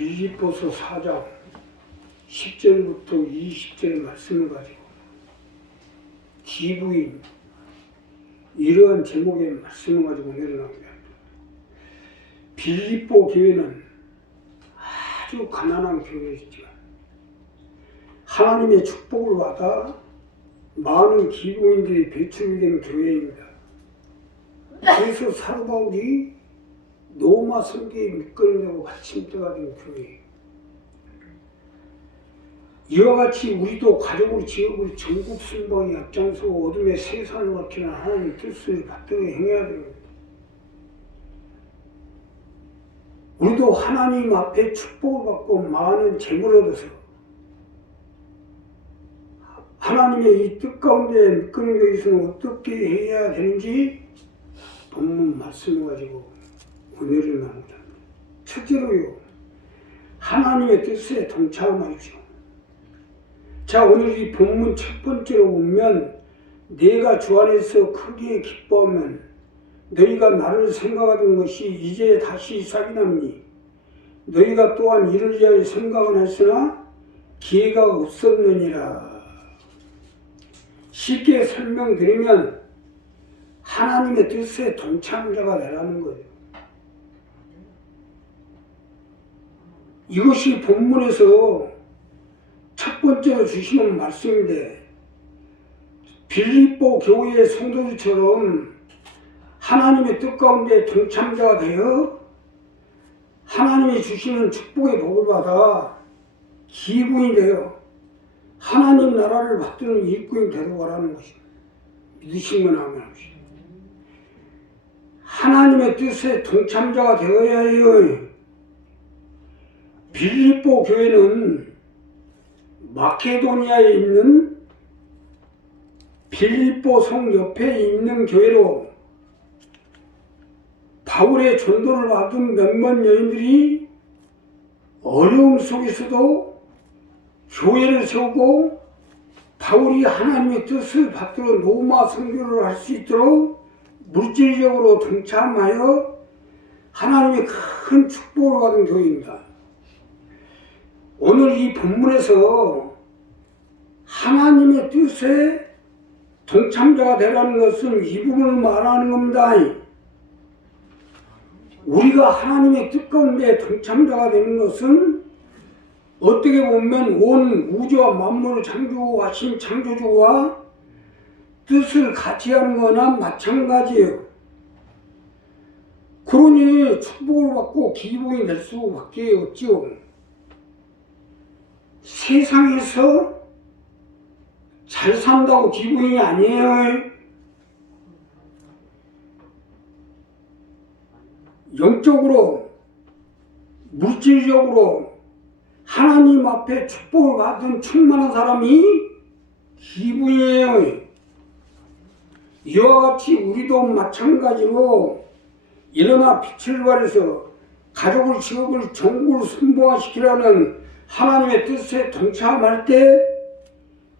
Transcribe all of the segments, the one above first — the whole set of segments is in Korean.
빌립보서 4장 10절부터 20절 말씀을 가지고 기부인 이러한 제목의 말씀을 가지고 내려나옵니다. 빌립보 교회는 아주 가난한 교회였지만 하나님의 축복을 받아 많은 기부인들이 배출이 된 교회입니다. 그래서 사도 바울이 로마 성계에 밑거리려고 받침대가 된 교회. 이와 같이 우리도 가족을 지역을 전국 순방에 앞장서 어둠의 세상을 밝히는 하나님의 뜻을 받들어 행해야 됩니다. 우리도 하나님 앞에 축복을 받고 많은 재물을 얻어서 하나님의 이 뜻 가운데 미끄는 것에서는 어떻게 해야 되는지 본문 말씀을 가지고 은혜를 나누자. 첫째로요, 하나님의 뜻에 동참하십시오. 자, 오늘 이 본문 첫 번째로 보면, 내가 주 안에서 크게 기뻐하면 너희가 나를 생각하던 것이 이제 다시 시작이나니 너희가 또한 이를 위하여 생각은 했으나 기회가 없었느니라. 쉽게 설명드리면 하나님의 뜻에 동참자가 되라는 거예요. 이것이 본문에서 첫 번째로 주시는 말씀인데 빌립보 교회의 성도들처럼 하나님의 뜻 가운데 동참자가 되어 하나님이 주시는 축복의 복을 받아 기부인이 되어 하나님 나라를 받드는 일꾼이 되어가라는 것입니다. 믿으시면 아멘 합시다. 하나님의 뜻에 동참자가 되어야 해요. 빌립보 교회는 마케도니아에 있는 빌립보 성 옆에 있는 교회로 바울의 전도를 받은 몇몇 여인들이 어려움 속에서도 교회를 세우고 바울이 하나님의 뜻을 받들어 로마 선교를 할 수 있도록 물질적으로 동참하여 하나님의 큰 축복을 받은 교회입니다. 오늘 이 본문에서 하나님의 뜻에 동참자가 되라는 것은 이 부분을 말하는 겁니다. 우리가 하나님의 뜻 가운데 동참자가 되는 것은 어떻게 보면 온 우주와 만물을 창조하신 창조주와 뜻을 같이 하는 거나 마찬가지예요. 그러니 축복을 받고 기복이 될 수밖에 없지요. 세상에서 잘 산다고 기분이 아니에요. 영적으로, 물질적으로 하나님 앞에 축복을 받은 충만한 사람이 기분이에요. 이와 같이 우리도 마찬가지로 일어나 빛을 발해서 가족을, 직업을, 정부를 선보화시키라는 하나님의 뜻에 동참할 때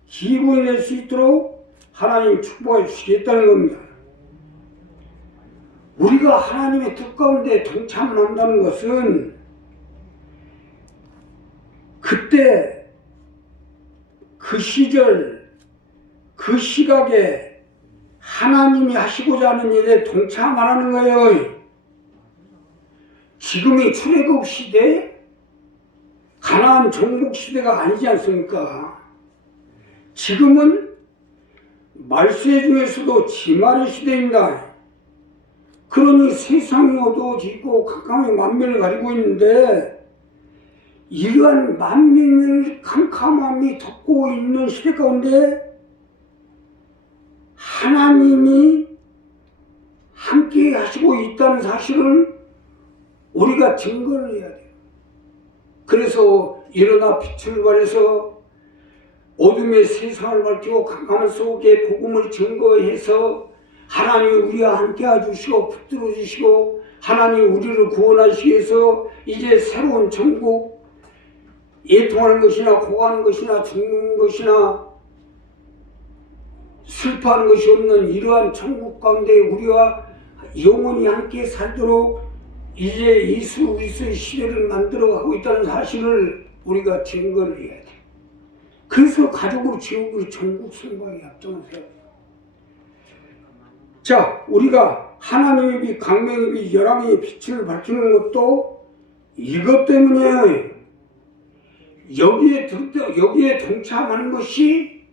기분이 될 수 있도록 하나님 축복해 주시겠다는 겁니다. 우리가 하나님의 뜻 가운데 동참한다는 것은 그때 그 시절 그 시각에 하나님이 하시고자 하는 일에 동참하라는 거예요. 지금이 출애굽 시대, 가나안 정복 시대가 아니지 않습니까? 지금은 말세 중에서도 지말의 시대입니다. 그러니 세상이 어두워지고 캄캄한 만면을 가리고 있는데 이러한 만민을 캄캄함이 덮고 있는 시대 가운데 하나님이 함께 하시고 있다는 사실을 우리가 증거를 해야 돼요. 그래서 일어나 빛을 발해서 어둠의 세상을 밝히고 캄캄한 속에 복음을 증거해서 하나님이 우리와 함께 해주시고 붙들어 주시고 하나님 우리를 구원하시기 위해서 이제 새로운 천국 예통하는 것이나 고하는 것이나 죽는 것이나 슬퍼하는 것이 없는 이러한 천국 가운데 우리와 영원히 함께 살도록 이제 예수 그리스도의 시대를 만들어가고 있다는 사실을 우리가 증거를 해야 돼. 그래서 가족으로 지옥으로 전국 선방에 앞장서야 돼. 자, 우리가 하나님의 빛, 강명의 빛, 열왕의 빛을 밝히는 것도 이것 때문에 여기에 등- 여기에 동참하는 것이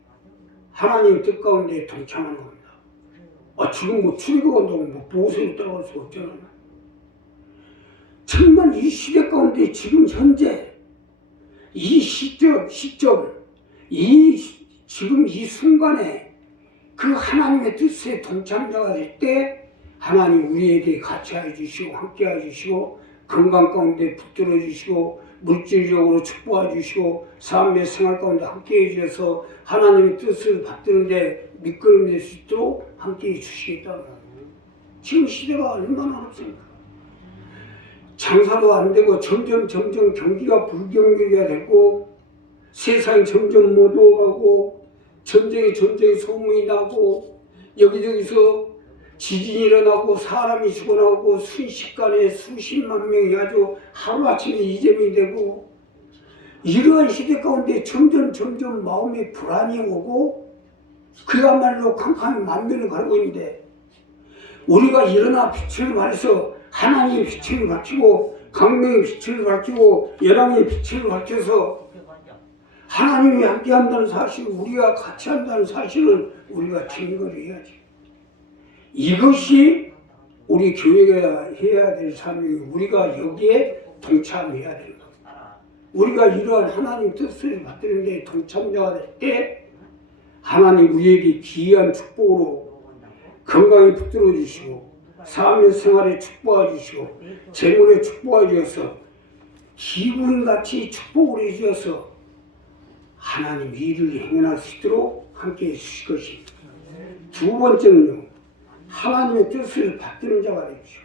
하나님 뜻 가운데 동참하는 겁니다. 아, 지금 뭐 출애굽한다고 뭐 보호세를 따라갈 수 없잖아. 정말 이 시대 가운데 지금 현재 이 시점, 시점, 이 시- 지금 이 순간에 그 하나님의 뜻에 동참자가 될 때 하나님 우리에게 같이하여 주시고 함께하여 주시고 건강 가운데 붙들어 주시고 물질적으로 축복해 주시고 삶의 생활 가운데 함께 해 주셔서 하나님의 뜻을 받드는데 미끄럼될 수 있도록 함께 해 주시겠다는 거예요. 지금 시대가 얼마나 어렵습니까? 장사도 안 되고 점점 점점 경기가 불경기가 되고 세상이 점점 못 오가고 전쟁이 전쟁이 소문이 나고 여기저기서 지진이 일어나고 사람이 죽어나고 순식간에 수십만 명이 아주 하루아침에 이점이 되고 이러한 시대 가운데 점점 점점 마음에 불안이 오고 그야말로 캄캄히 만면을 가르고 있는데 우리가 일어나 빛을 발해서 하나님의 빛을 밝히고 강명의 빛을 밝히고 열왕의 빛을 밝혀서 하나님이 함께 한다는 사실, 우리가 같이 한다는 사실을 우리가 증거를 해야지. 이것이 우리 교회가 해야 될 삶이고 우리가 여기에 동참해야 되는 겁니다. 우리가 이러한 하나님 뜻을 받드는 데 동참자가 될 때 하나님 우리에게 귀한 축복으로 건강에 붙들어 주시고 삶의 생활에 축복해 주시고 재물에 축복해 주셔서 기분 같이 축복을 해 주셔서 하나님 일을 행할 수 있도록 함께 해 주실 것입니다. 두 번째는요, 하나님의 뜻을 받드는 자가 되십시오.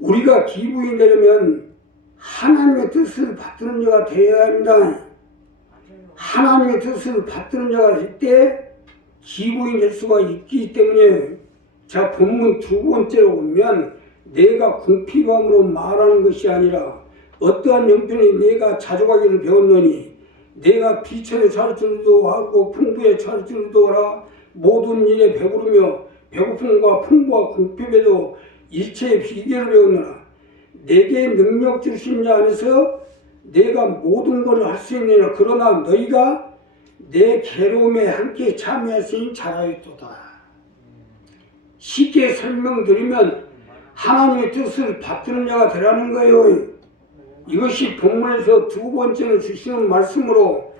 우리가 기부인 되려면 하나님의 뜻을 받드는 자가 되어야 합니다. 하나님의 뜻을 받드는 자가 될 때 기부인 될 수가 있기 때문에 자 본문 두 번째로 보면 내가 궁핍함으로 말하는 것이 아니라 어떠한 형편이 내가 자족하기를 배웠노니 내가 비천에 살 줄도 알고 풍부에 살 줄도 알아 모든 일에 배부르며 배고픔과 풍부와 궁핍에도 일체의 비결을 배웠느라. 내게 능력 주신 자 안에서 내가 모든 것을 할 수 있느냐? 그러나 너희가 내 괴로움에 함께 참여했으니 잘하였도다 쉽게 설명드리면 하나님의 뜻을 받드는 자가 되라는 거예요. 이것이 본문에서 두 번째로 주시는 말씀으로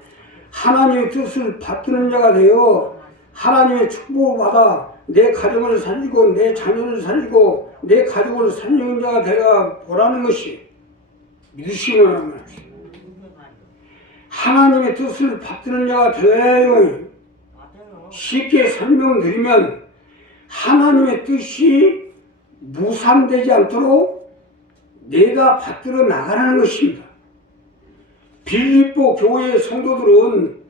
하나님의 뜻을 받드는 자가 되어 하나님의 축복을 받아 내 가정을 살리고 내 자녀를 살리고 내 가족을 살리는 자가 되어 보라는 것이 믿으시면 하면 하나님의 뜻을 받드는 자가 되어야 해요. 쉽게 설명드리면 하나님의 뜻이 무산되지 않도록 내가 받들어 나가는 것입니다. 빌립보 교회 성도들은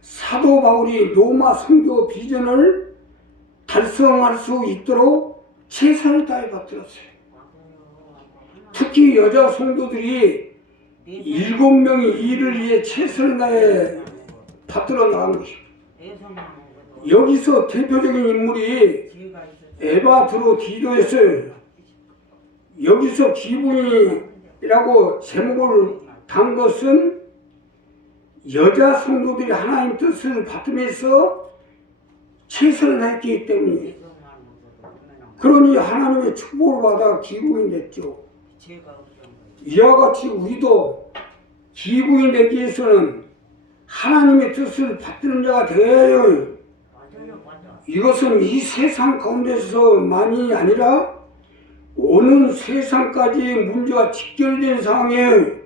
사도 바울이 로마 성교 비전을 달성할 수 있도록 최선을 다해 받들었어요. 특히 여자 성도들이 일곱 명이 이를 위해 최선을 다해 받들어 나간 것입니다. 여기서 대표적인 인물이 에바 드로 디도였어요. 여기서 기분이라고 제목을 단 것은 여자 성도들이 하나님 뜻을 받으면서 최선을 다했기 때문에 그러니 하나님의 축복을 받아 기부인 됐죠. 이와 같이 우리도 기부인 되기 위해서는 하나님의 뜻을 받드는 자가 되어야 해요. 이것은 이 세상 가운데서만이 아니라 오는 세상까지 문제가 직결된 상황이에요.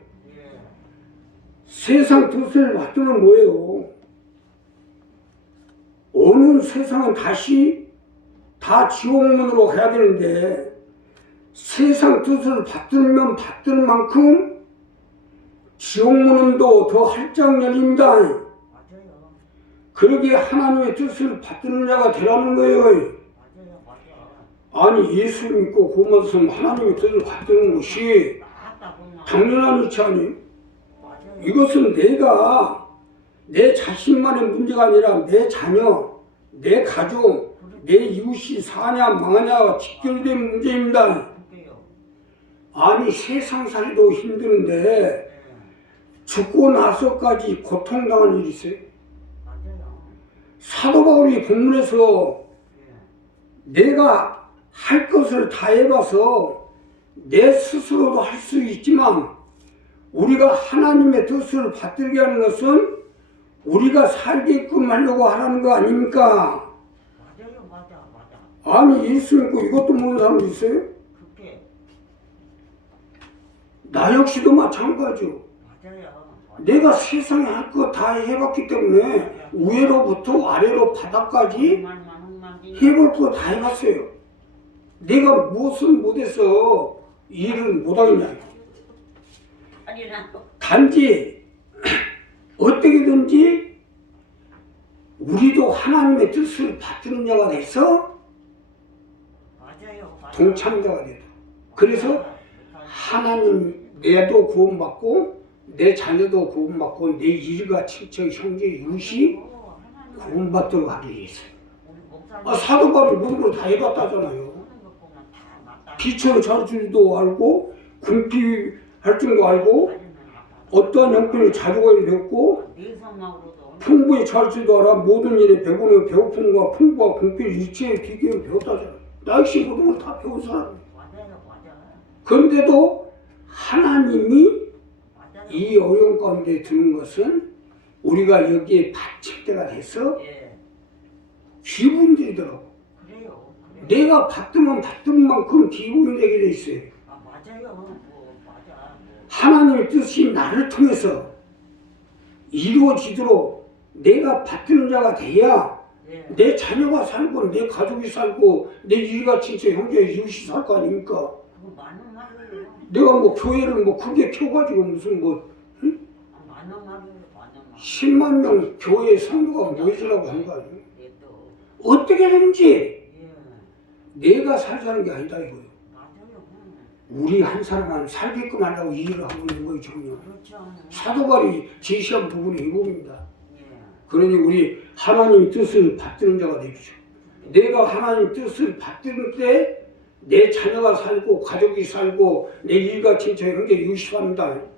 세상 뜻을 받들면 뭐예요? 오는 세상은 다시 다 지옥문으로 가야 되는데 세상 뜻을 받들면 받드는 만큼 지옥문도 더 활짝 열립니다. 그러기에 하나님의 뜻을 받드는 자가 되라는 거예요. 아니 예수 믿고 받으면 하나님의 뜻을 받드는 것이. 당연한 아니에요? 맞아요. 이것은 내가 내 자신만의 문제가 아니라 내 자녀, 내 가족, 내 이웃이 사냐 망하냐와 직결된 문제입니다. 아니 세상 살도 힘드는데 예. 죽고 나서까지 고통당하는 일이 있어요. 사도 바울이 본문에서 예. 내가 할 것을 다 해봐서 내 스스로도 할 수 있지만 우리가 하나님의 뜻을 받들게 하는 것은 우리가 살게끔 하려고 하라는 거 아닙니까? 맞아요. 맞아. 맞아. 아니 예수 믿고 이것도 모르는 사람도 있어요? 그게 나 역시도 마찬가지요. 맞아요. 내가 세상에 할 거 다 해봤기 때문에 위로부터 아래로 바닥까지. 해볼 거 다 해봤어요. 내가 무엇은 못해서 일은 못하겠냐. 단지 어떻게든지 우리도 하나님의 뜻을 받드는 자가 돼서. 동참자가 되다. 그래서. 하나님 내도 구원받고 내 자녀도 구원받고 내 일가 친척 형제 하나님. 구원받도록 하기 위해서. 아, 사도 바울이 모든 걸 다 해봤다잖아요. 하는 거 보면 다 맞다. 비천을 잘 줄도 알고 알고. 어떠한 형편을 자주가 성막으로도 풍부히 잘 줄도 알아 모든 일에 배고는 배고픔과 풍부와 궁핍 일체의 비결을 배웠다잖아. 나 역시 모든 걸 다 배운. 맞아요. 그런데도 하나님이. 이 어려움 가운데 드는 것은 우리가 여기에 받침대가 돼서 예. 기분 들더라고. 그래요. 그래요. 내가 받으면 받은 만큼 기분이 되게 돼 있어요. 아 맞아요. 뭐 맞아. 뭐. 하나님의 뜻이 나를 통해서 이루어지도록 내가 받드는 자가 돼야 예. 내 자녀가 살고 내 가족이 살고 내 일가 친척 형제 이웃이 살 거 아닙니까? 그거 말이에요. 내가 뭐 교회를 뭐 크게 켜가지고 무슨 뭐 말. 10만 명 교회 성도가 모이라고 한 거 아니에요? 어떻게든지 예. 내가 살자는 게 아니다 이거예요. 우리 한 사람은 살게끔 하려고 일을 하고 있는 거예요 지금요. 그렇죠. 사도발이 제시한 부분이 이겁니다. 예. 그러니 우리 하나님의 뜻을 받드는 자가 되십시오. 내가 하나님 뜻을 받드는 때 내 자녀가 살고 가족이 살고 내 일가 친척 형제 이웃이 삽니다. 맞아요.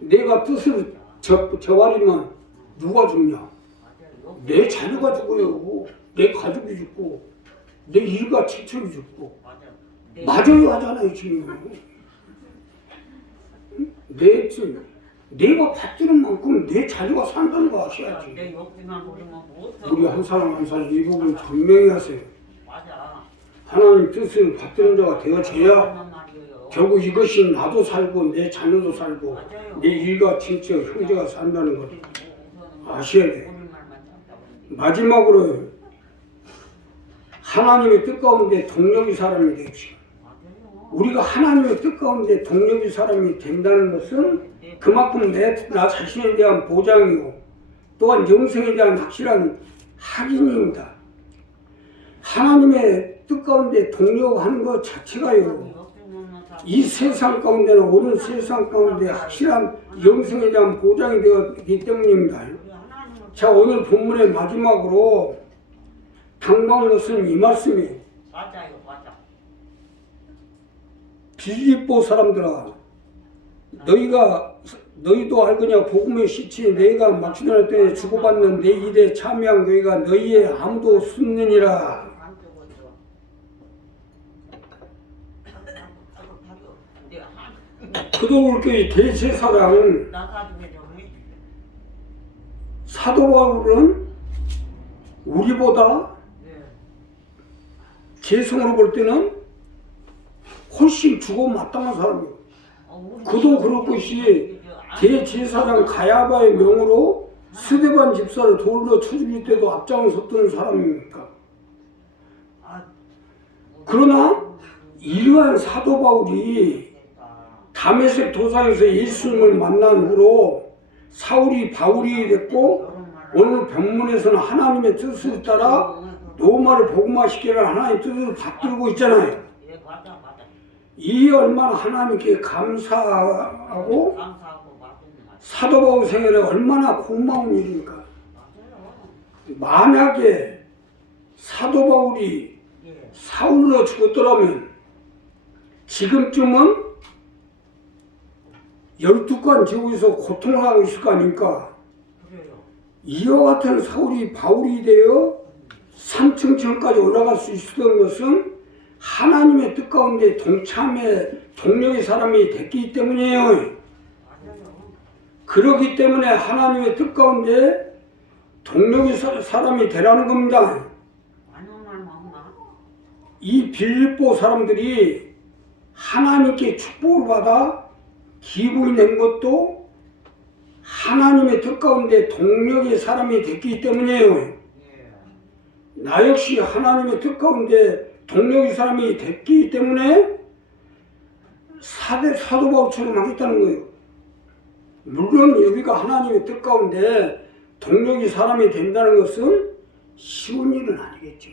내가 뜻을 저, 저버리면 누가 죽냐? 내 자녀가 죽어요. 내 가족이 죽고 내 일가 친척이 죽고 맞아요. 하잖아요 지금. 내 지- 내가 받드는 만큼 내 자녀가 산다는 거 아셔야지. 써. 우리 한 사람 한 사람 이 부분 분명히 하세요. 맞아. 하나님 뜻을 받드는 자가 되어져야. 결국 이것이 나도 살고 내 자녀도 살고. 내 일가 친척 형제가 산다는 우선은 아셔야 돼. 마지막으로 하나님의 뜻 가운데 동력이 사람이 되지. 우리가 하나님의 뜻 가운데 동력이 사람이 된다는 것은 네. 그만큼 내, 나 자신에 대한 보장이고 또한 영생에 대한 확실한 확인입니다. 하나님의 뜻 가운데 동력하는 것 자체가요. 이 세상 가운데는 오는 세상 가운데 확실한 영생에 대한 보장이 되었기 때문입니다. 자 오늘 본문의 마지막으로 당부하는 것은 이 말씀이에요. 맞아요. 맞아. 빌립보 사람들아 너희가 너희도 알거냐 복음의 시치 너희가 막신할 때 주고받는 내 일에 참여한 너희가 너희의 아무도 숨느니라 안 적었어. 아이고, 봐도 내가 한- 그도울교회 대제사장 나가지고 저기 사도 바울은 우리보다 예. 개성으로 볼 때는 훨씬 주고 마땅한 사람이에요. 어, 그도 그럴 것이 대제사장 가야바의 명으로 스데반 집사를 돌로 쳐 죽일 때도 앞장섰던 사람입니까? 아, 그러나 이러한 사도 바울이 다메섹 도상에서 예수님을 만난 후로 사울이 바울이 됐고 오늘 병문에서는 하나님의 뜻을 따라 노마를 복음화 시키라 하나님 뜻을 받들고 있잖아요. 예. 이 얼마나 하나님께 감사하고. 사도 바울 생활에 얼마나 고마운 일입니까? 만약에 사도 바울이 예. 사울로 죽었더라면 지금쯤은 열두 간 지옥에서 고통을 하고 있을 거 아닙니까? 이와 같은 사울이 바울이 되어 3층 천까지 올라갈 수 있었던 것은 하나님의 뜻 가운데 동참의 동력의 사람이 됐기 때문이에요. 그렇기 때문에 하나님의 뜻 가운데 동력의 사- 사람이 되라는 겁니다. 이 빌립보 사람들이 하나님께 축복을 받아 기부이 된 것도 하나님의 뜻 가운데 동력의 사람이 됐기 때문이에요. 예. 나 역시 하나님의 뜻 가운데 동력의 사람이 됐기 때문에 사대 사도 바울처럼 하겠다는 거예요. 물론 여기가 하나님의 뜻 가운데 동력의 사람이 된다는 것은 쉬운 일은 아니겠죠.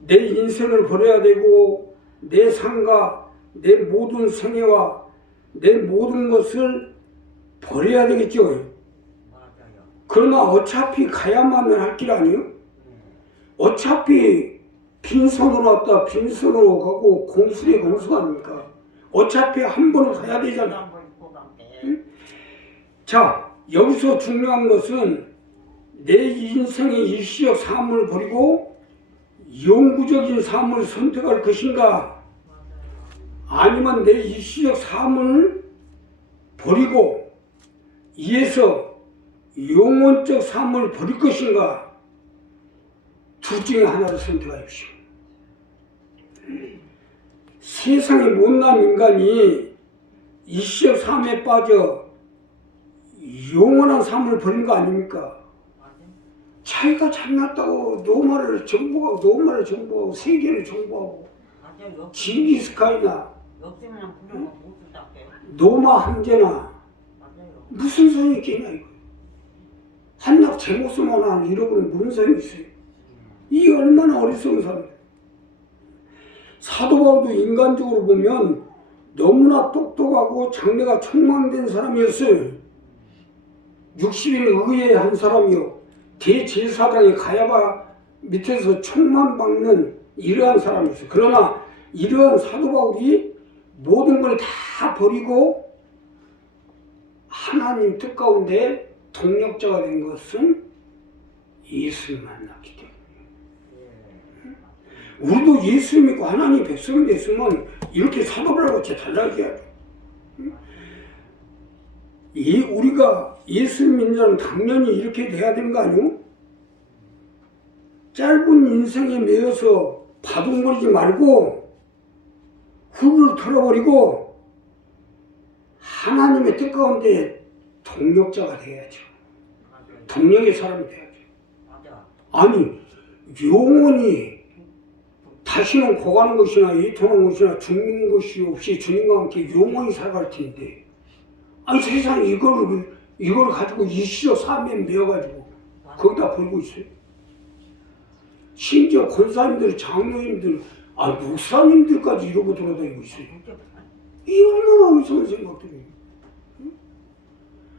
내 인생을 버려야 되고 내 상가, 내 모든 생애와 내 모든 것을 버려야 되겠죠. 그러나 어차피 가야만 할길 아니요? 예. 어차피 빈손으로 왔다 빈손으로 가고 공수리 공수 아닙니까? 어차피 한 번은 가야 되잖아. 자, 여기서 중요한 것은 내 인생의 일시적 삶을 버리고 영구적인 삶을 선택할 것인가? 아니면 내 일시적 삶을 버리고 이에서 영혼적 삶을 버릴 것인가? 둘 중에 하나를 선택하십시오. 세상에 못난 인간이 일시적 삶에 빠져 영원한 삶을 버린 거 아닙니까? 자기가 잘났다고 노마를 정복하고 노마를 정복하고 세계를. 옆- 징기스칸이나 못 쓴다게. 노마 맞아요. 무슨 소용이 있겠냐 이거. 한낱 제 목숨만 하는 잃어버린 무슨 소용이 있어요. 이 얼마나 어리석은 사람 사도 바울도 인간적으로 보면 너무나 똑똑하고 장래가 촉망된 사람이었어요. 60인 의회 한 사람이요. 대제사장이 가야바 밑에서 총만 박는 이러한 사람이었어요. 그러나 이러한 사도 바울이 모든 걸 다 버리고 하나님 뜻 가운데 동력자가 된 것은 예수를 만났기 때문에. 우리도 예수 믿고 하나님 백성이 됐으면 이렇게 사도를 같이 달라져야 돼. 응? 이 우리가 예수 믿는 당연히 이렇게 돼야 되는 거 아니오? 짧은 인생에 매여서 바둥거리지 말고 훌을 털어버리고 하나님의 뜻 가운데 동력자가 돼야죠. 동력의 사람이 돼야죠. 아니 영원히 다시는 고가는 것이나 이통하는 것이나 죽는 것이 없이 주님과 함께 영원히 살아갈 텐데 아니 세상에 이거를 이거를 가지고 일시적 삶에 매여가지고 거기다 버리고 있어요. 심지어 권사님들, 장로님들, 아 목사님들까지 이러고 돌아다니고 있어요. 이 얼마나 이상한 생각들이. 응?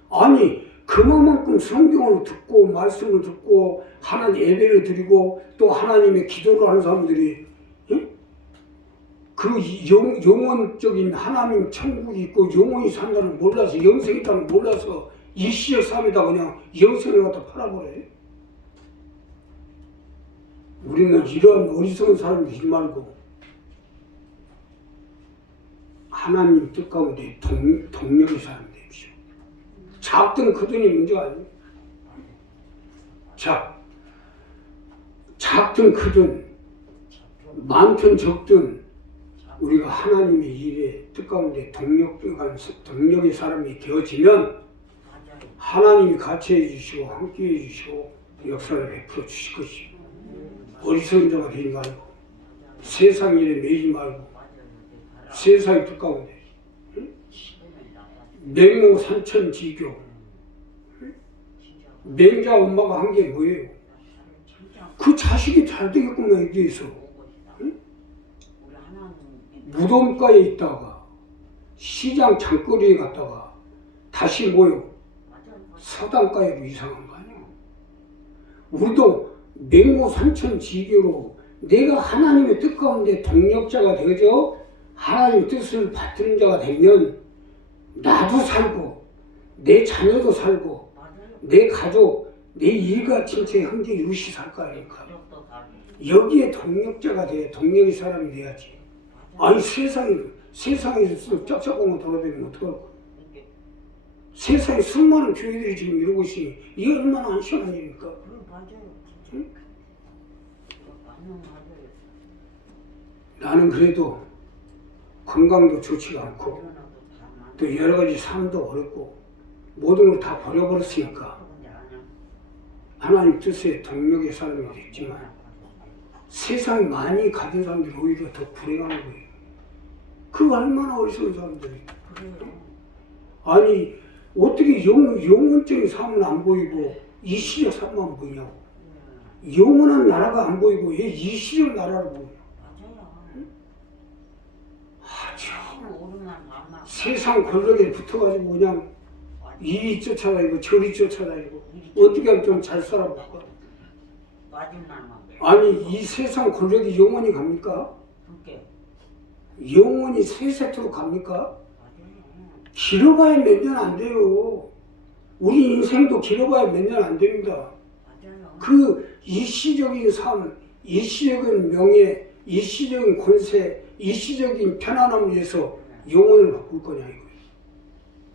아니 그만큼 성경을 듣고 말씀을 듣고 하나님 예배를 드리고 또 하나님의 기도를 하는 사람들이 응? 그 영, 영원적인 하나님 천국이 있고 영원히 산다는 몰라서 영생이 있다는 몰라서 일시적 삶이다 그냥 영생을 갖다 팔아버려요. 우리는 이런 어리석은 사람 되지 말고 하나님 뜻 가운데 동, 동력의 사람 되십시오. 작든 크든이 문제가 아니에요. 자, 작든 크든 많든 적든 우리가 하나님의 일에 뜻 가운데 동력, 동력의 사람이 되어지면. 하나님이 같이 해주시고 함께 해주시고 역사를 베풀어 주실 것이요. 어리석은 되지 말고 세상 일에 매이지 말고 뜻 가운데 시간이 나야. 맹모 산천지교 진짜 맹자 엄마가 한 게 뭐예요? 그 자식이 잘 되겠구만 여기에서. 응? 무덤가에 있다가 시장 장거리에 갔다가 다시 모여. 서당가에도 이상한 거 아니야 우리도 맹모 삼천 지교로 내가 하나님의 뜻 가운데 동력자가 되어져 하나님 뜻을 받드는 자가 되면 나도 살고 내 자녀도 살고. 내 가족 내 일가 친척 형제 이웃이 살거 아닙니까 가족도 살고. 여기에 동력자가 돼 동력의 사람이 돼야지. 아니 세상에 세상에서 쩍쩍공을 돌아다니면 어떡할 거야 세상에 수많은 교회들이 지금 이러고 있으니 이게 얼마나 안 시원한 일입니까 그래 맞아요. 나는 그래도 건강도 좋지가 않고. 또 여러 가지 삶도 어렵고 모든 걸 다 버려버렸으니까. 하나님 뜻에 동력의 사람이 됐지만 세상이 많이 가진 사람들이 오히려 더 불행한 거예요. 그 얼마나 어리석은 사람들이. 아니 어떻게 영, 영혼적인 삶은 안 보이고 이시적 삶만 보이냐고. 예. 영원한 나라가 안 보이고 왜 이시적 나라를 보냐. 맞아요. 아주. 세상 권력에 붙어가지고 그냥. 이리 쫓아다니고 저리 쫓아다니고 어떻게 하면 좀 잘 살아볼까? 아니 이 세상 권력이 영원히 갑니까? 영원히 세세토록 갑니까? 길어봐야 몇 년 안 돼요. 우리 인생도 길어봐야 몇 년 안 됩니다. 그 일시적인 삶, 일시적인 명예, 일시적인 권세, 일시적인 편안함을 위해서 영혼을 바꿀 거냐 이거예요.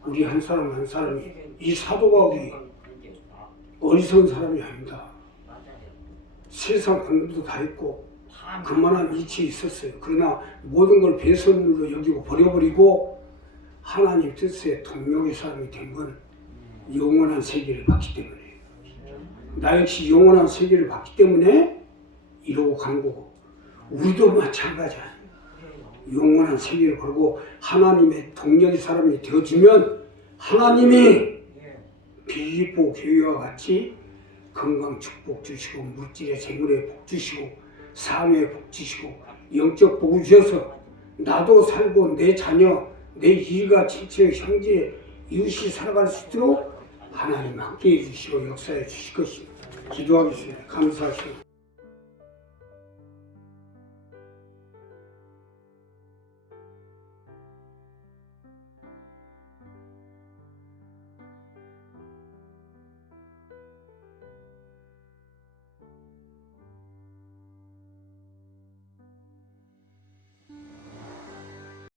우리 한 사람 한 사람이 이 사도 바울이 이제 다 어리석은 사람이. 맞아요. 세상 공부도 다 했고 다 그만한 이치에 있었어요. 그러나 모든 걸 배선물로 여기고 버려버리고 하나님 뜻에 동력의 사람이 된 건 영원한 세계를 받기 때문에 나 역시 영원한 세계를 받기 때문에 이러고 간 거고 우리도 마찬가지야. 영원한 세계를 걸고 하나님의 동력의 사람이 되어주면 하나님이 예. 빌립보 교회와 같이 건강 축복 주시고 물질의 재물의 복 주시고 삶의 복 주시고 영적 복을 주셔서 나도 살고 내 자녀 내 일가 친척 형제 이웃이 살아갈 수 있도록 하나님 함께해 주시고 역사해 주실 것입니다. 기도하겠습니다. 감사하십니다.